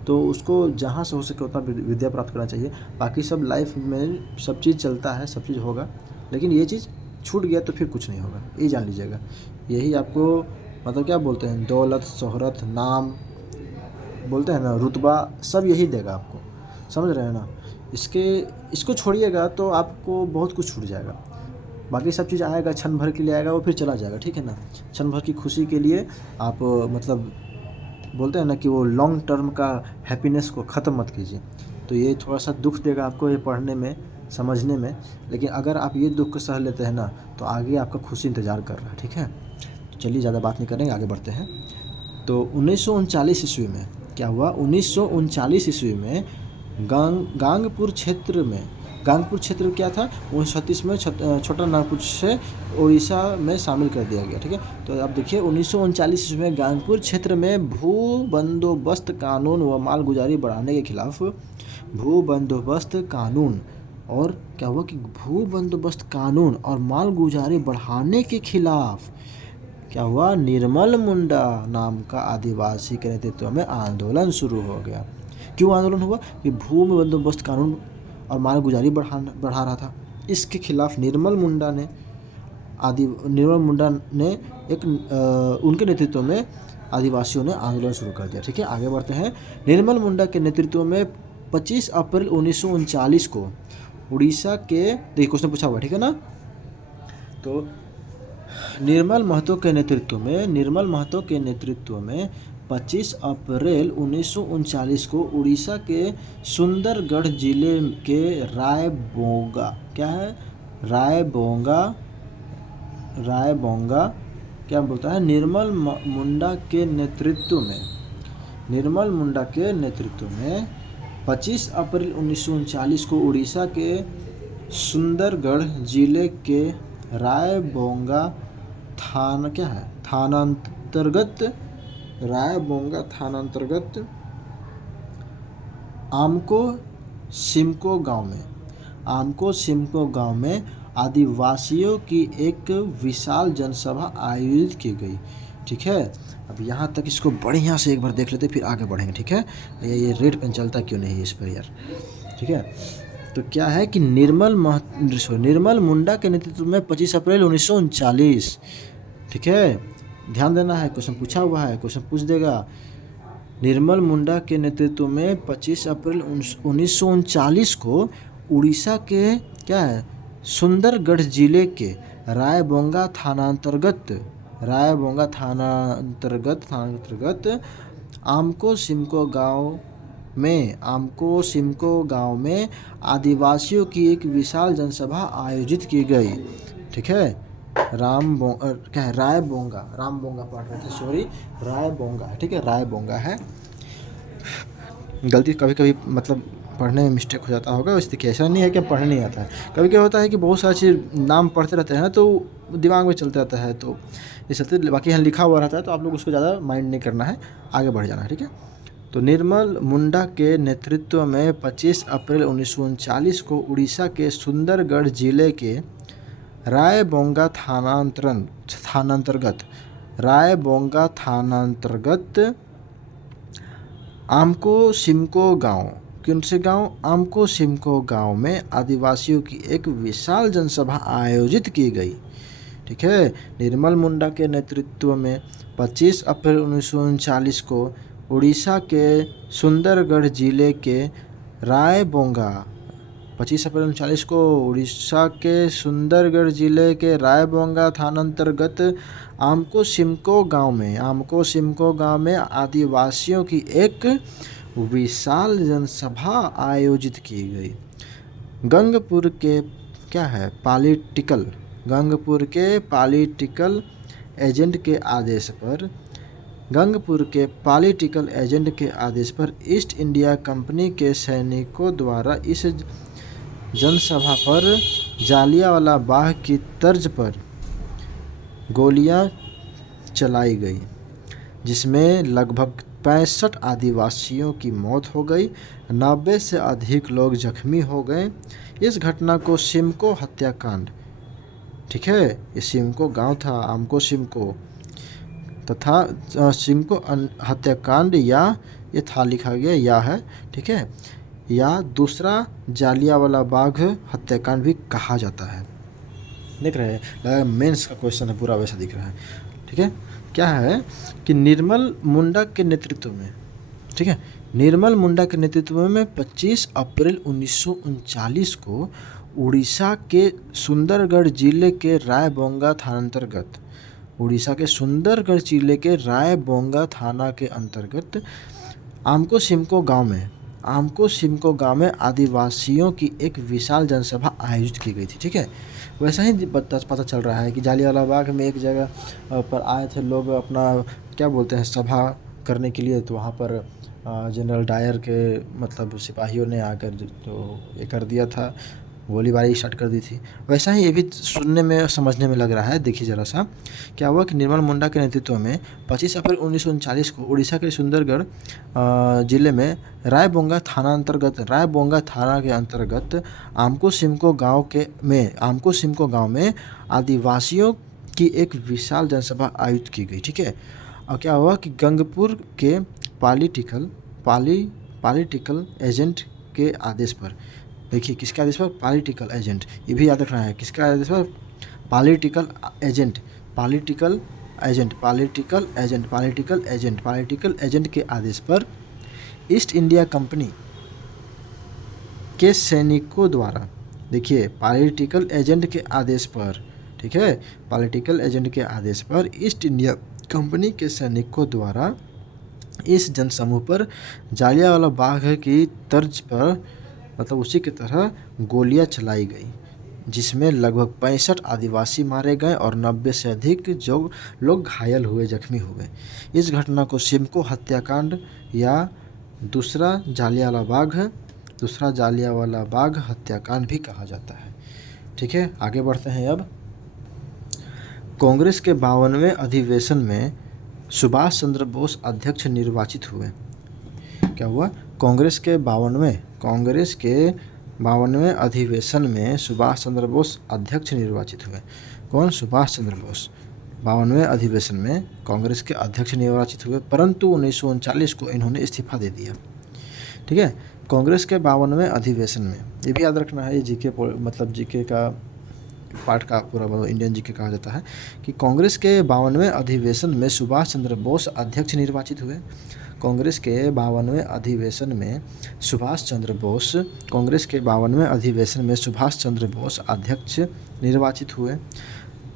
तो उसको जहाँ से हो सके उतना विद्या प्राप्त करना चाहिए। बाकी सब लाइफ में सब चीज़ चलता है, सब चीज़ होगा, लेकिन ये चीज़ छूट गया तो फिर कुछ नहीं होगा, ये जान लीजिएगा। यही आपको मतलब क्या बोलते हैं, दौलत, शोहरत, नाम बोलते हैं ना, रुतबा, सब यही देगा आपको, समझ रहे हैं ना। इसको छोड़िएगा तो आपको बहुत कुछ छूट जाएगा। बाकी सब चीज़ आएगा, क्षण भर के लिए आएगा, वो फिर चला जाएगा। ठीक है ना, क्षण भर की खुशी के लिए आप मतलब बोलते हैं ना कि वो लॉन्ग टर्म का हैप्पीनेस को ख़त्म मत कीजिए। तो ये थोड़ा सा दुख देगा आपको ये पढ़ने में, समझने में, लेकिन अगर आप ये दुख को सह लेते हैं ना तो आगे आपका खुशी इंतज़ार कर रहा है। ठीक है, तो चलिए ज़्यादा बात नहीं करेंगे, आगे बढ़ते हैं। तो 1939 ईस्वी में क्या हुआ? 1939 ईस्वी में गांगपुर क्षेत्र क्या था? 1936 में छोटा नागपुर से उड़ीसा में शामिल कर दिया गया। ठीक है, तो आप देखिए 1939 ईस्वी में गांगपुर क्षेत्र में भू बंदोबस्त कानून व मालगुजारी बढ़ाने के खिलाफ भू बंदोबस्त कानून, और क्या हुआ कि भू बंदोबस्त कानून और मालगुजारी बढ़ाने के खिलाफ क्या हुआ? निर्मल मुंडा नाम का आदिवासी के नेतृत्व में आंदोलन शुरू हो गया। क्यों आंदोलन हुआ? कि भूमि बंदोबस्त कानून और मालगुजारी बढ़ा रहा था। इसके खिलाफ निर्मल मुंडा ने उनके नेतृत्व में आदिवासियों ने आंदोलन शुरू कर दिया। ठीक है, आगे बढ़ते हैं। निर्मल मुंडा के नेतृत्व में 25 अप्रैल 1939 को उड़ीसा के, देखिए क्वेश्चन पूछा हुआ, ठीक है ना, तो निर्मल महतो के नेतृत्व में 25 अप्रैल 1939 को उड़ीसा के सुंदरगढ़ जिले के रायबोंगा, क्या है, रायबोंगा क्या बोलता है, निर्मल मुंडा के नेतृत्व में 25 अप्रैल 1939 को उड़ीसा के सुंदरगढ़ जिले के रायबोंगा थानांतर्गत आमको सिमको गांव में आदिवासियों की एक विशाल जनसभा आयोजित की गई। ठीक है, अब यहाँ तक इसको बढ़िया से एक बार देख लेते, फिर आगे बढ़ेंगे। ठीक है, ये रेड पेन चलता क्यों नहीं है इस पर यार। ठीक है, तो क्या है कि निर्मल मुंडा के नेतृत्व में 25 अप्रैल 1939, ठीक है, ध्यान देना है, क्वेश्चन पूछा हुआ है, क्वेश्चन पूछ देगा। निर्मल मुंडा के नेतृत्व में 25 अप्रैल 1939 को उड़ीसा के, क्या है, सुंदरगढ़ जिले के रायबोंगा थानांतर्गत आमको सिमको गांव में आदिवासियों की एक विशाल जनसभा आयोजित की गई। ठीक है, रायबोंगा पढ़ रहे थे, सॉरी, रायबोंगा है। ठीक है, रायबोंगा है, गलती कभी मतलब पढ़ने में मिस्टेक हो जाता होगा। वैसे देखिए ऐसा नहीं है कि पढ़ने नहीं आता है, कभी क्या होता है कि बहुत सारी चीज़ नाम पढ़ते रहते हैं ना, तो दिमाग में चलते रहता है, तो इस चलते बाकी यहाँ लिखा हुआ रहता है, तो आप लोग उसको ज़्यादा माइंड नहीं करना है, आगे बढ़ जाना है। ठीक है, तो निर्मल मुंडा के नेतृत्व में 25 अप्रैल 1939 को उड़ीसा के सुंदरगढ़ जिले के रायबोंगा थानांतर्गत आमको सिमको गांव में आदिवासियों की एक विशाल जनसभा आयोजित की गई। ठीक है, निर्मल मुंडा के नेतृत्व में 25 अप्रैल 1939 को उड़ीसा के सुंदरगढ़ जिले के रायबोंगा 25 अप्रैल 1939 को उड़ीसा के सुंदरगढ़ जिले के रायबोंगा थानांतर्गत आमको सिमको गांव में आदिवासियों की एक विशाल जनसभा आयोजित की गई। गंगपुर के पॉलिटिकल एजेंट के आदेश पर ईस्ट इंडिया कंपनी के सैनिकों द्वारा इस जनसभा पर जालियांवाला बाग की तर्ज पर गोलियां चलाई गई, जिसमें लगभग 65 आदिवासियों की मौत हो गई, 90 से अधिक लोग जख्मी हो गए। इस घटना को सिमको हत्याकांड, ठीक है, ये सिमको गांव था, आमको सिमको तथा सिमको हत्याकांड, या ये था लिखा गया या है, ठीक है, या दूसरा जालियांवाला बाग हत्याकांड भी कहा जाता है। देख रहे हैं, मेंस का क्वेश्चन है पूरा वैसा दिख रहा है। ठीक है, क्या है कि निर्मल मुंडा के नेतृत्व में, ठीक है, निर्मल मुंडा के नेतृत्व में 25 अप्रैल 1939 को उड़ीसा के सुंदरगढ़ जिले के रायबोंगा थाना के अंतर्गत आमको सिमको गांव में आदिवासियों की एक विशाल जनसभा आयोजित की गई थी। ठीक है, वैसा ही पता चल रहा है कि जालियांवाला बाग में एक जगह पर आए थे लोग अपना, क्या बोलते हैं, सभा करने के लिए, तो वहाँ पर जनरल डायर के मतलब सिपाहियों ने आकर तो ये कर दिया था, गोलीबारी स्टार्ट कर दी थी। वैसा ही ये भी सुनने में समझने में लग रहा है। देखिए ज़रा सा, क्या हुआ कि निर्मल मुंडा के नेतृत्व में 25 अप्रैल 1939 को उड़ीसा के सुंदरगढ़ जिले में रायबोंगा थाना के अंतर्गत आमको सिमको गांव में आदिवासियों की एक विशाल जनसभा आयोजित की गई। ठीक है, और क्या हुआ कि गंगपुर के पॉलिटिकल एजेंट के आदेश पर। देखिए किसके आदेश पर? पॉलिटिकल एजेंट, ये भी याद रखना है। किसके आदेश पर? Political agent, political agent, political agent, political agent, political agent के आदेश पर ईस्ट इंडिया कंपनी के सैनिकों द्वारा, देखिए पॉलिटिकल एजेंट के आदेश पर, ठीक है, पॉलिटिकल एजेंट के आदेश पर ईस्ट इंडिया कंपनी के सैनिकों द्वारा इस जनसमूह पर जालियांवाला बाग की तर्ज पर, मतलब उसी की तरह गोलियां चलाई गई, जिसमें लगभग 65 आदिवासी मारे गए और 90 से अधिक जो लोग घायल हुए, जख्मी हुए। इस घटना को सिमको हत्याकांड या दूसरा जालियांवाला बाग हत्याकांड भी कहा जाता है। ठीक है, आगे बढ़ते हैं। अब कांग्रेस के 52वें अधिवेशन में सुभाष चंद्र बोस अध्यक्ष निर्वाचित हुए। क्या हुआ? कांग्रेस के 52वें अधिवेशन में सुभाष चंद्र बोस अध्यक्ष निर्वाचित हुए। कौन? सुभाष चंद्र बोस 52वें अधिवेशन में कांग्रेस के अध्यक्ष निर्वाचित हुए, परंतु 1939 को इन्होंने इस्तीफा दे दिया। ठीक है, कांग्रेस के 52वें अधिवेशन में, ये भी याद रखना है, ये जीके मतलब जीके का पार्ट का पूरा इंडियन जीके कहा जाता है कि कांग्रेस के 52वें अधिवेशन में सुभाष चंद्र बोस अध्यक्ष निर्वाचित हुए। कांग्रेस के 52वें अधिवेशन में सुभाष चंद्र बोस, कांग्रेस के 52वें अधिवेशन में सुभाष चंद्र बोस अध्यक्ष निर्वाचित हुए,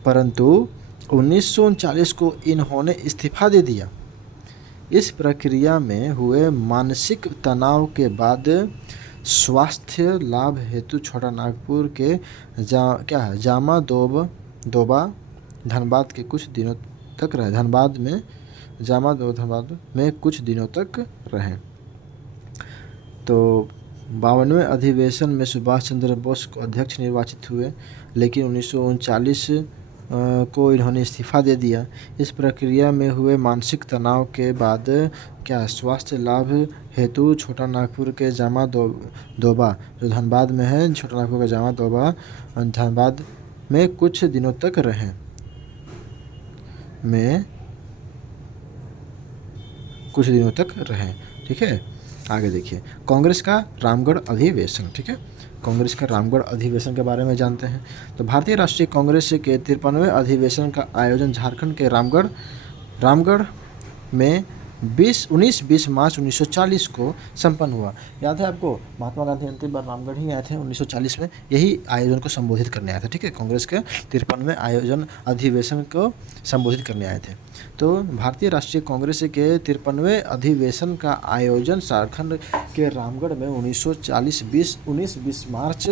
परंतु 1939 को इन्होंने इस्तीफा दे दिया। इस प्रक्रिया में हुए मानसिक तनाव के बाद स्वास्थ्य लाभ हेतु छोटा नागपुर के जामा दोबा धनबाद के कुछ दिनों तक रहे। धनबाद में कुछ दिनों तक रहे। तो 52वें अधिवेशन में सुभाष चंद्र बोस को अध्यक्ष निर्वाचित हुए, लेकिन 1939 को इन्होंने इस्तीफा दे दिया। इस प्रक्रिया में हुए मानसिक तनाव के बाद स्वास्थ्य लाभ हेतु छोटा नागपुर के जामा दोबा जो धनबाद में है, छोटा नागपुर का जामा दोबा धनबाद में कुछ दिनों तक रहे। ठीक है, आगे देखिए कांग्रेस का रामगढ़ अधिवेशन। ठीक है, कांग्रेस का रामगढ़ अधिवेशन के बारे में जानते हैं। तो भारतीय राष्ट्रीय कांग्रेस के 53वें अधिवेशन का आयोजन झारखंड के रामगढ़ में 19-20 मार्च 1940 को संपन्न हुआ। याद है आपको, महात्मा गांधी अंतिम बार रामगढ़ ही आए थे 1940 में, यही आयोजन को संबोधित करने आए थे। ठीक है, कांग्रेस के 53वें अधिवेशन को संबोधित करने आए थे। तो भारतीय राष्ट्रीय कांग्रेस के 53वें अधिवेशन का आयोजन झारखंड के रामगढ़ में 19-20 मार्च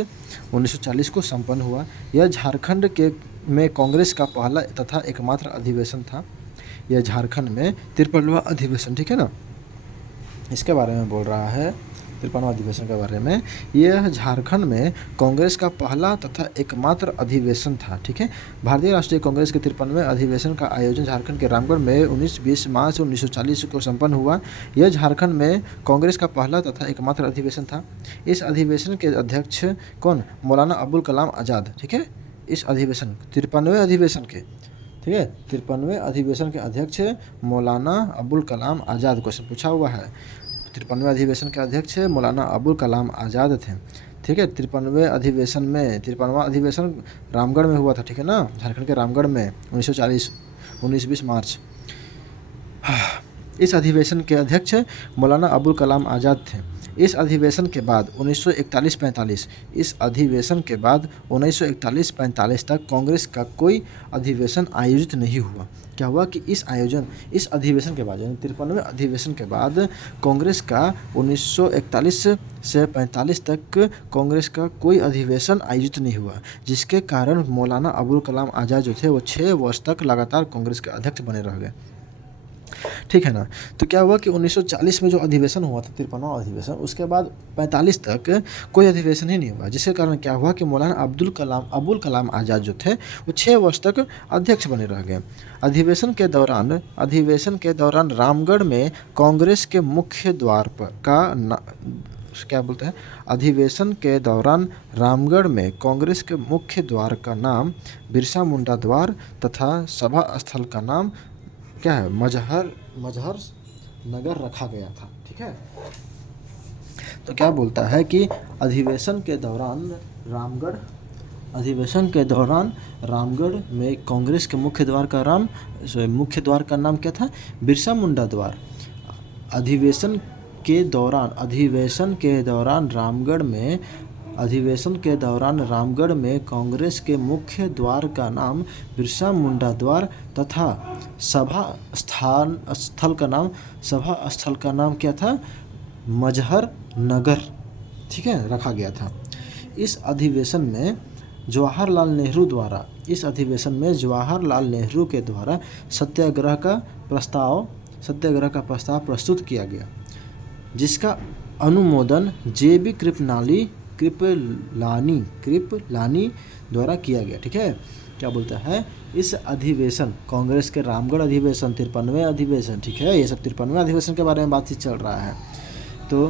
1940 को संपन्न हुआ। यह झारखंड में कांग्रेस का पहला तथा एकमात्र अधिवेशन था। यह झारखंड में 53वां अधिवेशन, ठीक है ना, इसके बारे में बोल रहा है, 53वां अधिवेशन के बारे में। यह झारखंड में कांग्रेस का पहला तथा एकमात्र अधिवेशन था। ठीक है, भारतीय राष्ट्रीय कांग्रेस के 53वें अधिवेशन का आयोजन झारखंड के रामगढ़ में 19-20 मार्च 1940 को संपन्न हुआ। यह झारखंड में कांग्रेस का पहला तथा एकमात्र अधिवेशन था। इस अधिवेशन के अध्यक्ष कौन? मौलाना अबुल कलाम आज़ाद। ठीक है, इस अधिवेशन 53वें अधिवेशन के, ठीक है, 53वें अधिवेशन के अध्यक्ष मौलाना अबुल कलाम आज़ाद। क्वेश्चन पूछा हुआ है, 53वें अधिवेशन के अध्यक्ष मौलाना अबुल कलाम आज़ाद थे। ठीक है, 53वें अधिवेशन में 53वां अधिवेशन रामगढ़ में हुआ था। ठीक है ना, झारखंड के रामगढ़ में 1940 19-20 मार्च। इस अधिवेशन के अध्यक्ष मौलाना अबुल कलाम आज़ाद थे। इस अधिवेशन के बाद 1941-45 तक कांग्रेस का कोई अधिवेशन आयोजित नहीं हुआ। क्या हुआ कि इस अधिवेशन के बाद, यानी 53वें अधिवेशन के बाद कांग्रेस का 1941 से 45 तक कांग्रेस का कोई अधिवेशन आयोजित नहीं हुआ, जिसके कारण मौलाना अबुल कलाम आज़ाद जो थे वो 6 वर्ष तक लगातार कांग्रेस के अध्यक्ष बने रह गए। ठीक है ना। तो क्या हुआ कि 1940 में जो अधिवेशन हुआ था 53वां अधिवेशन, उसके बाद 45 तक कोई अधिवेशन ही नहीं हुआ, जिसके कारण क्या हुआ कि मौलाना अबुल कलाम आज़ाद जो थे वो 6 वर्ष तक अध्यक्ष बने रह गए। अधिवेशन के दौरान रामगढ़ में कांग्रेस के मुख्य द्वार पर अधिवेशन के दौरान रामगढ़ में कांग्रेस के मुख्य द्वार का नाम बिरसा मुंडा द्वार तथा सभा स्थल का नाम क्या है, मजहर नगर रखा गया था। ठीक है, तो क्या बोलता है कि अधिवेशन के दौरान रामगढ़ में कांग्रेस के मुख्य द्वार का नाम क्या था? बिरसा मुंडा द्वार। अधिवेशन के दौरान रामगढ़ में कांग्रेस के मुख्य द्वार का नाम बिरसा मुंडा द्वार तथा सभा स्थल का नाम क्या था? मजहर नगर, ठीक है, रखा गया था। इस अधिवेशन में जवाहरलाल नेहरू के द्वारा सत्याग्रह का प्रस्ताव प्रस्तुत किया गया, जिसका अनुमोदन जे.बी. कृपलानी द्वारा किया गया, ठीक है। क्या बोलता है? इस अधिवेशन, कांग्रेस के रामगढ़ अधिवेशन, 53वें अधिवेशन, ठीक है, ये सब 53वें अधिवेशन के बारे में बातचीत चल रहा है। तो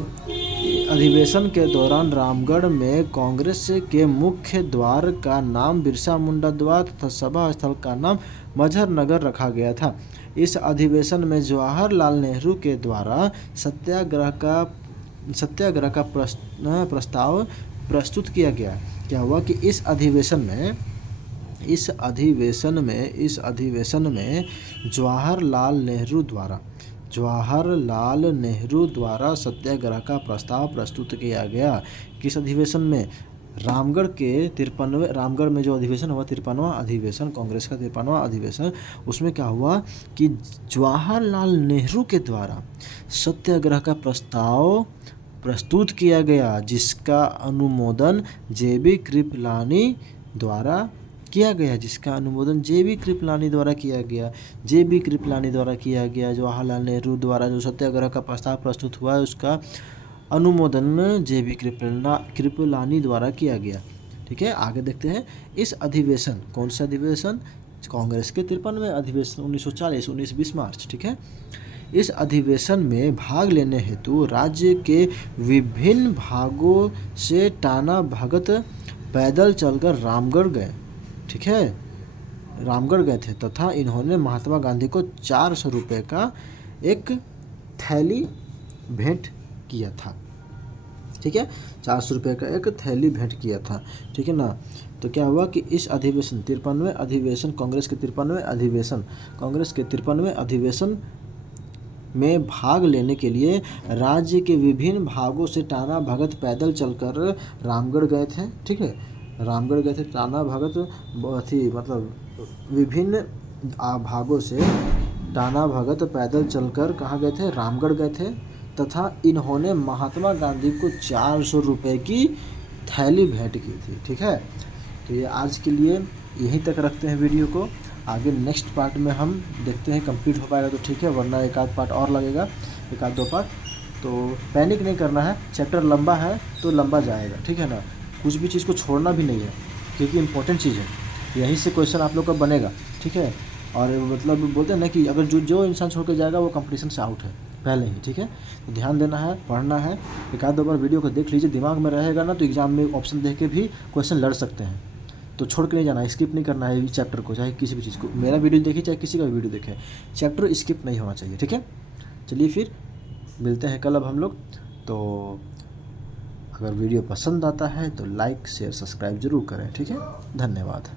अधिवेशन के दौरान रामगढ़ में कांग्रेस के मुख्य द्वार का नाम बिरसा मुंडा द्वार तथा सभा स्थल का नाम मजहर नगर रखा गया था। इस अधिवेशन में जवाहरलाल नेहरू के द्वारा सत्याग्रह का प्रस्ताव प्रस्तुत किया गया। क्या हुआ कि इस अधिवेशन में जवाहरलाल नेहरू द्वारा सत्याग्रह का प्रस्ताव प्रस्तुत किया गया। किस अधिवेशन में? रामगढ़ में जो अधिवेशन हुआ 53वां अधिवेशन, कांग्रेस का 53वां अधिवेशन, उसमें क्या हुआ कि जवाहरलाल नेहरू के द्वारा सत्याग्रह का प्रस्ताव प्रस्तुत किया गया, जिसका अनुमोदन जे.बी. कृपलानी द्वारा किया गया। जवाहरलाल नेहरू द्वारा जो सत्याग्रह का प्रस्ताव प्रस्तुत हुआ है, उसका अनुमोदन जे.बी. कृपलानी द्वारा किया गया, ठीक है। आगे देखते हैं। इस अधिवेशन, कौन सा अधिवेशन? कांग्रेस के 53वें अधिवेशन 1940 19-20 मार्च, ठीक है। इस अधिवेशन में भाग लेने हेतु राज्य के विभिन्न भागों से टाना भगत पैदल चलकर रामगढ़ गए, ठीक है, रामगढ़ गए थे तथा इन्होंने महात्मा गांधी को 400 रुपये का एक थैली भेंट किया था, ठीक है, 400 रुपये का एक थैली भेंट किया था, ठीक है ना। तो क्या हुआ कि इस अधिवेशन 53वें अधिवेशन, कांग्रेस के 53वें अधिवेशन में भाग लेने के लिए राज्य के विभिन्न भागों से टाना भगत पैदल चलकर रामगढ़ गए थे, ठीक है, रामगढ़ गए थे। टाना भगत मतलब विभिन्न भागों से टाना भगत पैदल चलकर कहाँ गए थे? रामगढ़ गए थे तथा इन्होंने महात्मा गांधी को 400 रुपये की थैली भेंट की थी, ठीक है। तो ये आज के लिए यहीं तक रखते हैं वीडियो को। आगे नेक्स्ट पार्ट में हम देखते हैं, कंप्लीट हो पाएगा तो ठीक है, वरना एक आध पार्ट और लगेगा, एक आध 2 पार्ट। तो पैनिक नहीं करना है, चैप्टर लंबा है तो लंबा जाएगा, ठीक है ना। कुछ भी चीज़ को छोड़ना भी नहीं है, क्योंकि इम्पोर्टेंट चीज़ है, यहीं से क्वेश्चन आप लोग का बनेगा, ठीक है। और मतलब बोलते हैं ना कि अगर जो इंसान छोड़ के जाएगा वो कंपटीशन से आउट है पहले ही, ठीक है। तो ध्यान देना है, पढ़ना है, एक आध 2 बार वीडियो को देख लीजिए, दिमाग में रहेगा ना, तो एग्जाम में ऑप्शन देख के भी क्वेश्चन लड़ सकते हैं। तो छोड़ के नहीं जाना है, स्किप नहीं करना है इस चैप्टर को, चाहे किसी भी चीज़ को, मेरा वीडियो देखिए चाहे किसी का भी वीडियो देखें, चैप्टर स्किप नहीं होना चाहिए, ठीक है। चलिए फिर मिलते हैं कल अब हम लोग। तो अगर वीडियो पसंद आता है तो लाइक शेयर सब्सक्राइब ज़रूर करें, ठीक है। धन्यवाद।